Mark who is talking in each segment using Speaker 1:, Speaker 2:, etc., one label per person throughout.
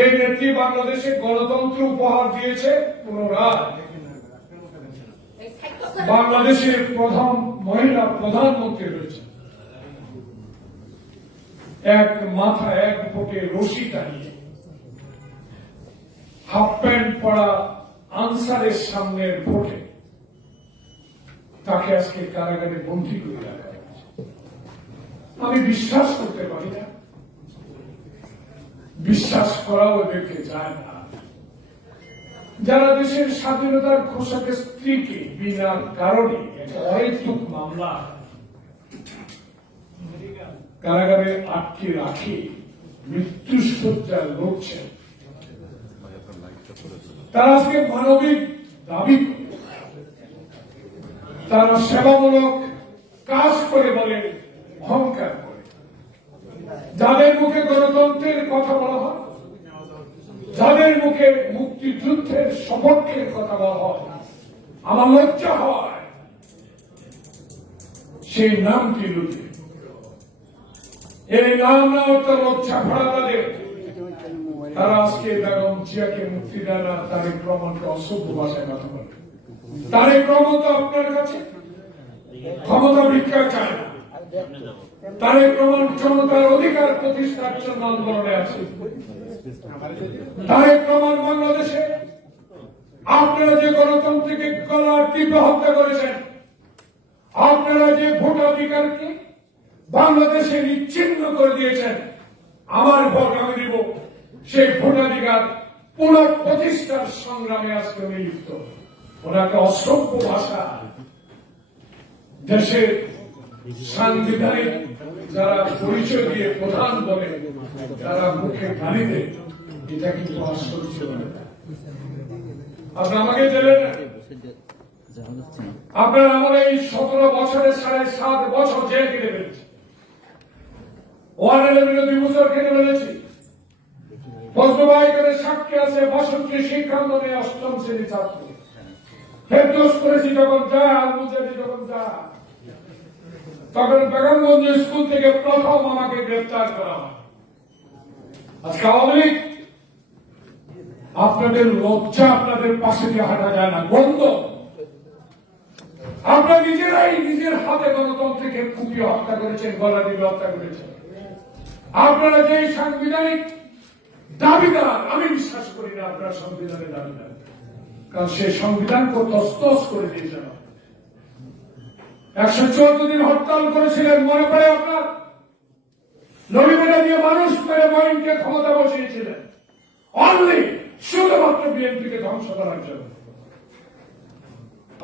Speaker 1: যে নেত্রী বাংলাদেশে গণতন্ত্র উপহার দিয়েছে পুনরায় বাংলাদেশের প্রথম মহিলা প্রধানমন্ত্রী হয়েছে এক মাথা, এক ফুটে রশি টানিয়ে হাফ প্যান্ট পরা আনসারের সামনের ভোটে তাকে আজকে কারাগারে বন্দী করে রাখা আমি বিশ্বাস করতে পারি না বিশ্বাস করাও ওদেরকে যায় না। যারা দেশের স্বাধীনতার ঘোষকের স্ত্রীকে বিনা কারণে অহেতুক মামলা কারাগারে আটকে রাখে মৃত্যু সজ্জায় লড়ছেন তারা আজকে মানবিক দাবি তারা সেবামূলক কাজ করে বলে অহংকার করে। যাদের মুখে গণতন্ত্রের কথা বলা হয়, যাদের মুখে মুক্তিযুদ্ধের সপক্ষের কথা বলা হয়, আমার লজ্জা হয়। সেই নামটি লুটে। এই নাম না তো লজ্জা ভরা তাদের। তারা আজকে বেগম জিয়াকে মুক্তি দেয় না, তারেক রহমানকে অসভ্য ভাষায় কথা বলে। তারেক রহমান তো আপনার কাছে ক্ষমতা ভিক্ষা চায় না। তারেক রহমান ক্ষমতার অধিকার প্রতিষ্ঠার জন্য আন্দোলনে আছে। তারেক রহমান বাংলাদেশে। আপনারা যে গণতন্ত্রকে গলা টিপে হত্যা করেছেন, আপনারা যে ভোটাধিকারকে বাংলাদেশে নিচ্ছিন্ন করে দিয়েছেন, আমার ভোট আমি দিব সেই ভোটাধিকার পুনঃ প্রতিষ্ঠার সংগ্রামে আজকে আমি লিপ্ত ওনাকে অসভ্য ভাষা। দেশের সাংবিধানিক যারা পরিচয় দিয়ে প্রধান বলে তারা মুখে গালি দেয় এটা কিন্তু আশ্চর্য নয়। আপনি আমাকে জেলে না? আপনার আমার এই সতেরো বছরের সাড়ে সাত বছর জেল কেটে ফেলেছি ওয়ানের বিরোধী বছর কেটে ফেলেছি। বজ্রবাহিকের সাক্ষী আছে বাষট্টি শিক্ষা আন্দোলনে অষ্টম শ্রেণি ছাত্র। হেদোষ করেছি যখন যা বুঝেছি যখন যা তখন বেগমগঞ্জ স্কুল থেকে প্রথম আমাকে গ্রেফতার করা হয়। আজকে আওয়ামী আপনাদের লজ্জা আপনাদের পাশে দিয়ে হাঁটা যায় না, গন্ধ। আপনারা নিজেরাই নিজের হাতে গণতন্ত্রকে কুপিয়ে হত্যা করেছেন, গলা দিয়ে হত্যা করেছেন। আপনারা যে সাংবিধানিক দাবিদার, আমি বিশ্বাস করি না আপনারা সংবিধানের দাবিদার। কারণ সেই সংবিধানকে তস্তস করে দিয়েছেন। একশো চোদ্দ দিন হরতাল করেছিলেন, মনে পড়ে আপনার? নবীবেলা দিয়ে মানুষ মেরে মহিনকে ক্ষমতা বসিয়েছিলেন। অনলি শুধুমাত্র বিএনপিকে ধ্বংস করার জন্য।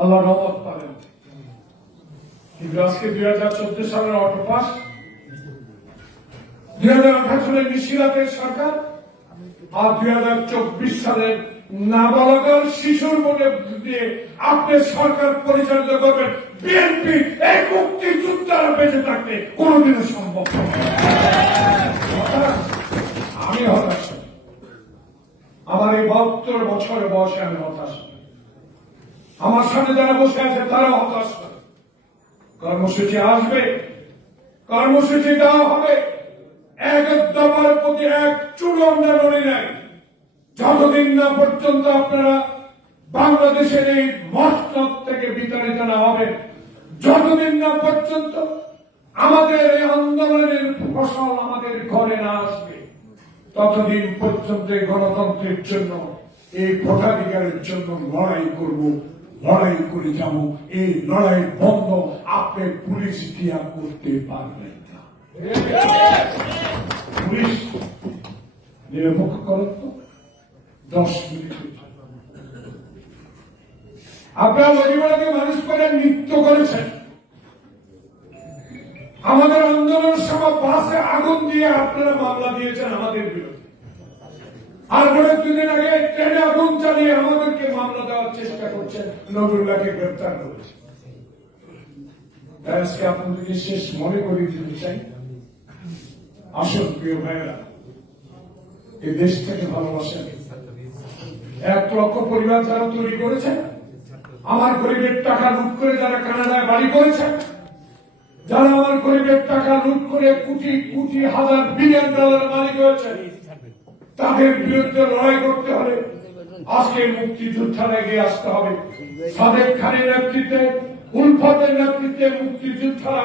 Speaker 1: আল্লাহ রহমত পাবেন। কিন্তু আজকে দুই হাজার চোদ্দ সালের অটো পাস দুই হাজার আঠারো সালের নিশিরাতের সরকার, আর দুই হাজার চব্বিশ সালের নাবালকার শিশুর মনে দিয়ে আপনি সরকার পরিচালিত করবেন। বিএনপি এই মুক্তিযোদ্ধারা বেঁচে থাকতে কোনোদিনও সম্ভব আমি হতাশ। আমার এই বাহাত্তর বছরের বয়সে আমি হতাশ। আমার সামনে যারা বসে আছে তারা হতাশ। কর্মসূচি আসবে। কর্মসূচি দেওয়া হবে। এক দফার প্রতি এক চুল আমরা নড়ি নাই। যতদিন না পর্যন্ত আপনারা বাংলাদেশের এই মসনদ থেকে বিতাড়িত না হবেন যতদিন না পর্যন্ত আমাদের এই আন্দোলনের ফসল আমাদের ঘরে না আসবে ততদিন পর্যন্ত গণতন্ত্রের জন্য এই ভোটাধিকারের জন্য লড়াই করব লড়াই করে যাব এই লড়াই বন্ধ আপনি পুলিশ দিয়া করতে পারবেন না। পুলিশ নিরপেক্ষ করেন তো। দশ মিনিট। আপনারা গরিবরাকে মানুষ করে নৃত্য করেছেন। আমাদের আন্দোলন সভা বাসে আগুন দিয়ে আপনারা মামলা দিয়েছেন আমাদের বিরুদ্ধে। আর পরে দুদিন আগে ট্রেনে আগুন চালিয়ে আমাদেরকে মামলা দেওয়ার চেষ্টা করছেন নবীনকে গ্রেপ্তার করেছে। আজকে আপনাদেরকে শেষ মনে করিয়ে দিতে চাই। আসুন, প্রিয় ভাইরা এই দেশটাকে ভালোবাসেন এক লক্ষ পরিবার যারা তৈরি করেছেন আমার গরিবের টাকা লুট করে যারা কানাডায় বাড়ি করেছেন যারা আমার গরিবের টাকা লুট করে কোটি কোটি, হাজার বিলিয়ন ডলারের মালিক হয়েছে, তাদের বিরুদ্ধে লড়াই করতে হলে আজকে মুক্তিযোদ্ধারা এগিয়ে আসতে হবে। সাদেক খানের নেতৃত্বে, উলফতের নেতৃত্বে মুক্তিযোদ্ধারা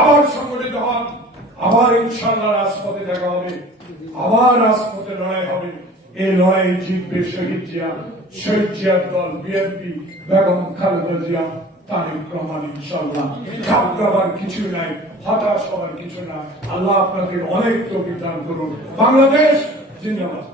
Speaker 1: আবার সংগঠিত হন, আবার ইনশাল্লাহ রাজপথে দেখা হবে, আবার রাজপথে লড়াই হবে। এই লড়াই জিতবে শহীদ জিয়া শহীদ জিয়ার দল, বিএনপি, বেগম খালেদা জিয়া কিছু নাই, হতাশ হওয়ার কিছু আল্লাহ আপনাকে অনেক তৌফিক দান করুন। বাংলাদেশ, জিন্দাবাদ।